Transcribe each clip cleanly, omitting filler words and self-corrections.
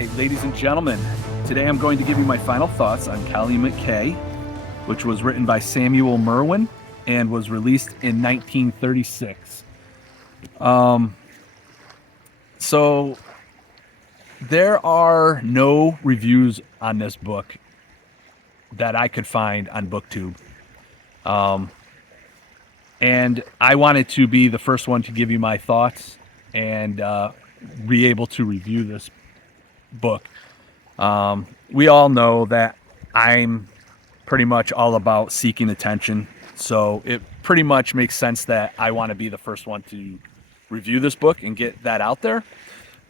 right, ladies and gentlemen, today I'm going to give you my final thoughts on Calumet K, which was written by Samuel Merwin and was released in 1936. So there are no reviews on this book that I could find on BookTube. And I wanted to be the first one to give you my thoughts and be able to review this book. We all know that I'm pretty much all about seeking attention, so it pretty much makes sense that I want to be the first one to review this book and get that out there.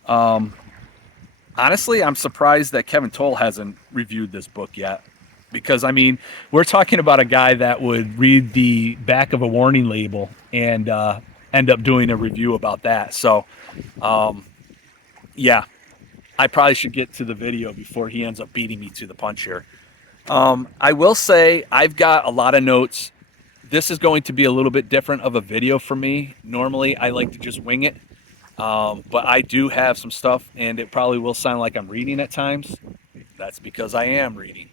Honestly, I'm surprised that Kevin Toll hasn't reviewed this book yet, because I mean, we're talking about a guy that would read the back of a warning label and end up doing a review about that. So yeah, I probably should get to the video before he ends up beating me to the punch here. I will say I've got a lot of notes. This is going to be a little bit different of a video for me. Normally I like to just wing it, but I do have some stuff, and it probably will sound like I'm reading at times. That's because I am reading.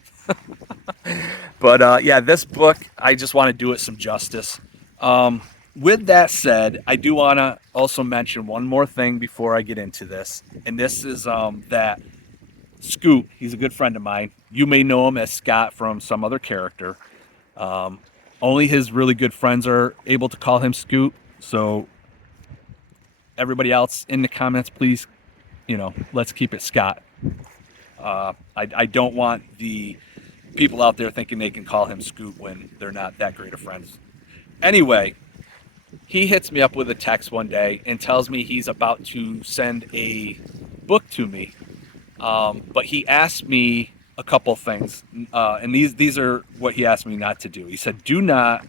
But yeah, this book, I just want to do it some justice. With that said, I do want to also mention one more thing before I get into this, and this is that Skoot, he's a good friend of mine. You may know him as Scott from some other character. Only his really good friends are able to call him Skoot, so everybody else in the comments, please, let's keep it Scott. I don't want the people out there thinking they can call him Skoot when they're not that great of friends. Anyway, he hits me up with a text one day and tells me he's about to send a book to me. But he asked me a couple things, and these are what he asked me not to do. He said, do not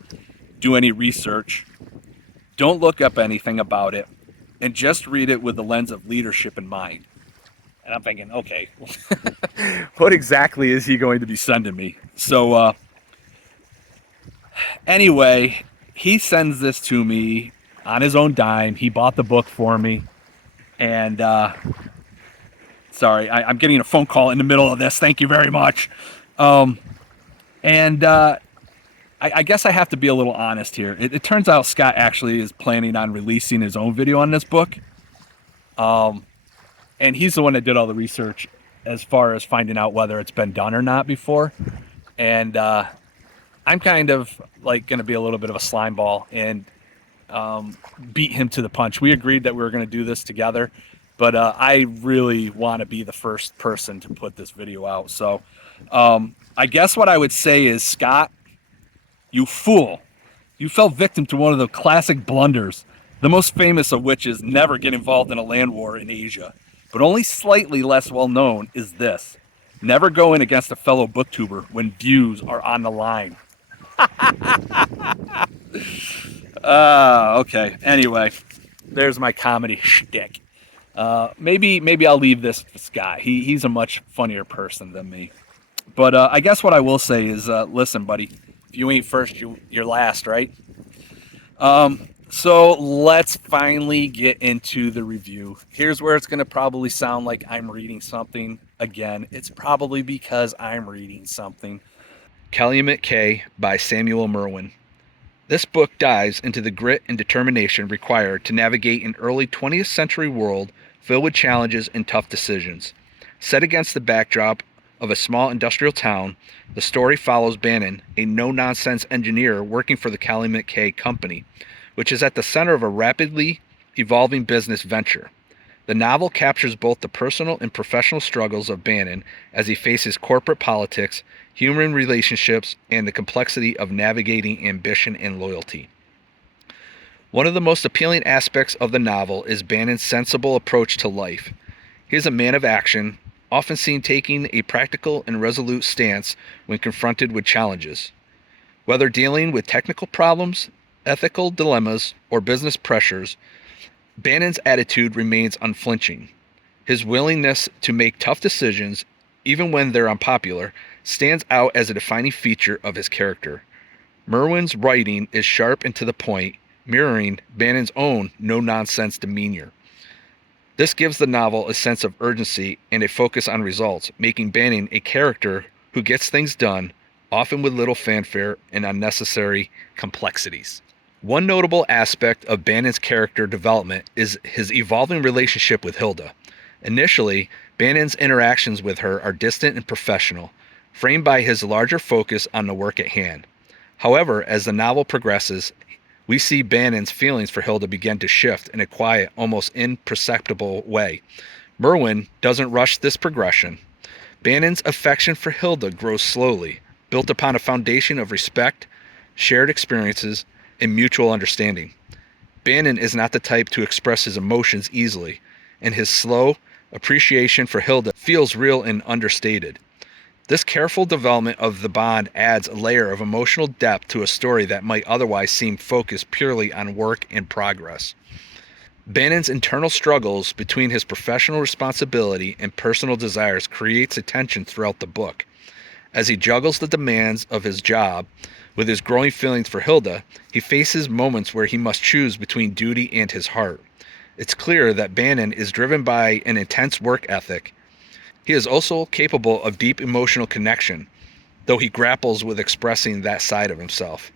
do any research, don't look up anything about it, and just read it with the lens of leadership in mind. And I'm thinking, okay, what exactly is he going to be sending me? So anyway, he sends this to me on his own dime. He bought the book for me, and sorry, I'm getting a phone call in the middle of this. Thank you very much. I guess I have to be a little honest here. It turns out Scott actually is planning on releasing his own video on this book. And he's the one that did all the research as far as finding out whether it's been done or not before. And I'm kind of like going to be a little bit of a slime ball and beat him to the punch. We agreed that we were going to do this together, but I really want to be the first person to put this video out. So I guess what I would say is, Scott, you fool. You fell victim to one of the classic blunders, the most famous of which is never get involved in a land war in Asia. But only slightly less well known is this: never go in against a fellow booktuber when views are on the line. Okay. Anyway, there's my comedy shtick. Maybe I'll leave this for Scott. He's a much funnier person than me. But I guess what I will say is, listen, buddy, if you ain't first, you're last, right? So let's finally get into the review. Here's where it's going to probably sound like I'm reading something. Again, it's probably because I'm reading something. Calumet K by Samuel Merwin. This book dives into the grit and determination required to navigate an early 20th century world filled with challenges and tough decisions. Set against the backdrop of a small industrial town, the story follows Bannon, a no-nonsense engineer working for the Calumet K company, which is at the center of a rapidly evolving business venture. The novel captures both the personal and professional struggles of Bannon as he faces corporate politics, human relationships, and the complexity of navigating ambition and loyalty. One of the most appealing aspects of the novel is Bannon's sensible approach to life. He is a man of action, often seen taking a practical and resolute stance when confronted with challenges. Whether dealing with technical problems, ethical dilemmas, or business pressures, Bannon's attitude remains unflinching. His willingness to make tough decisions, even when they're unpopular, stands out as a defining feature of his character. Merwin's writing is sharp and to the point, mirroring Bannon's own no-nonsense demeanor. This gives the novel a sense of urgency and a focus on results, making Bannon a character who gets things done, often with little fanfare and unnecessary complexities. One notable aspect of Bannon's character development is his evolving relationship with Hilda. Initially, Bannon's interactions with her are distant and professional, framed by his larger focus on the work at hand. However, as the novel progresses, we see Bannon's feelings for Hilda begin to shift in a quiet, almost imperceptible way. Merwin doesn't rush this progression. Bannon's affection for Hilda grows slowly, built upon a foundation of respect, shared experiences, and mutual understanding. Bannon is not the type to express his emotions easily, and his slow appreciation for Hilda feels real and understated. This careful development of the bond adds a layer of emotional depth to a story that might otherwise seem focused purely on work and progress. Bannon's internal struggles between his professional responsibility and personal desires creates a tension throughout the book. As he juggles the demands of his job with his growing feelings for Hilda, he faces moments where he must choose between duty and his heart. It's clear that Bannon is driven by an intense work ethic. He is also capable of deep emotional connection, though he grapples with expressing that side of himself.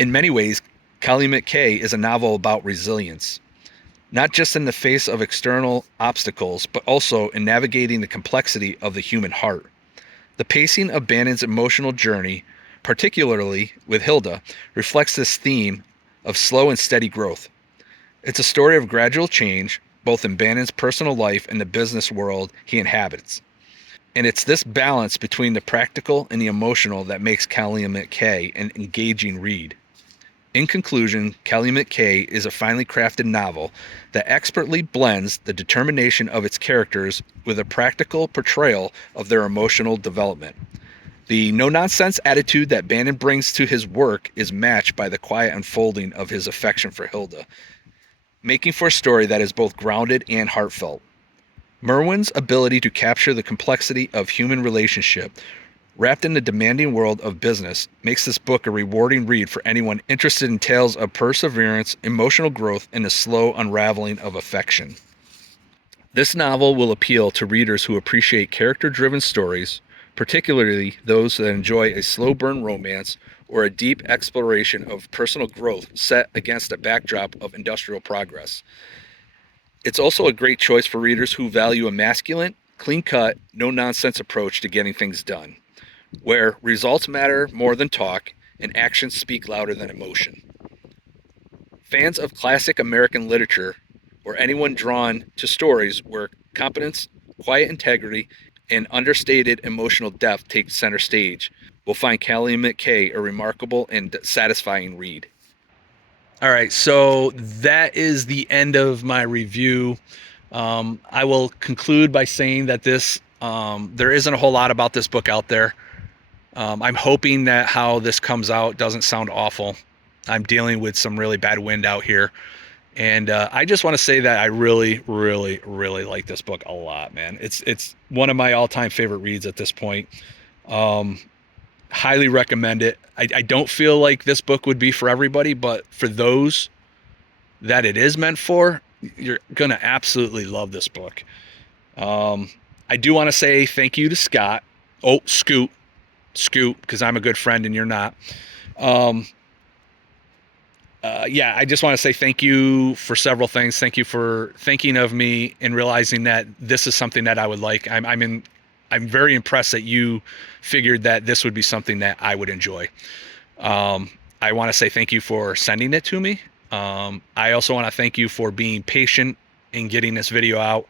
In many ways, Calumet K is a novel about resilience, not just in the face of external obstacles, but also in navigating the complexity of the human heart. The pacing of Bannon's emotional journey, particularly with Hilda, reflects this theme of slow and steady growth. It's a story of gradual change, both in Bannon's personal life and the business world he inhabits. And it's this balance between the practical and the emotional that makes Calumet K an engaging read. In conclusion, Calumet K is a finely crafted novel that expertly blends the determination of its characters with a practical portrayal of their emotional development. The no-nonsense attitude that Bannon brings to his work is matched by the quiet unfolding of his affection for Hilda, making for a story that is both grounded and heartfelt. Merwin's ability to capture the complexity of human relationship wrapped in the demanding world of business makes this book a rewarding read for anyone interested in tales of perseverance, emotional growth, and the slow unraveling of affection. This novel will appeal to readers who appreciate character-driven stories, particularly those that enjoy a slow burn romance or a deep exploration of personal growth set against a backdrop of industrial progress. It's also a great choice for readers who value a masculine, clean-cut, no-nonsense approach to getting things done, where results matter more than talk and actions speak louder than emotion. Fans of classic American literature, or anyone drawn to stories where competence, quiet integrity, and understated emotional depth take center stage, will find Calumet K a remarkable and satisfying read. All right, so that is the end of my review. I will conclude by saying that there isn't a whole lot about this book out there. I'm hoping that how this comes out doesn't sound awful. I'm dealing with some really bad wind out here. And I just want to say that I really, really, really like this book a lot, man. It's one of my all-time favorite reads at this point. Highly recommend it. I don't feel like this book would be for everybody, but for those that it is meant for, you're going to absolutely love this book. I do want to say thank you to Scott. Oh, Skoot, because I'm a good friend and you're not. Yeah, I just want to say thank you for several things. Thank you for thinking of me and realizing that this is something that I would like. I'm very impressed that you figured that this would be something that I would enjoy. I want to say thank you for sending it to me. I also want to thank you for being patient in getting this video out.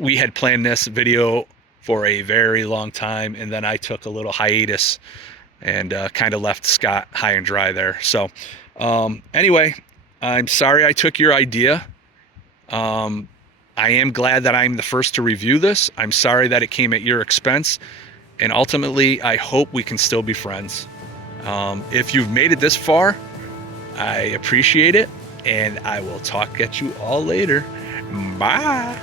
We had planned this video for a very long time, and then I took a little hiatus and kind of left Scott high and dry there. So anyway, I'm sorry I took your idea. I am glad that I'm the first to review this. I'm sorry that it came at your expense. And ultimately, I hope we can still be friends. If you've made it this far, I appreciate it. And I will talk at you all later. Bye.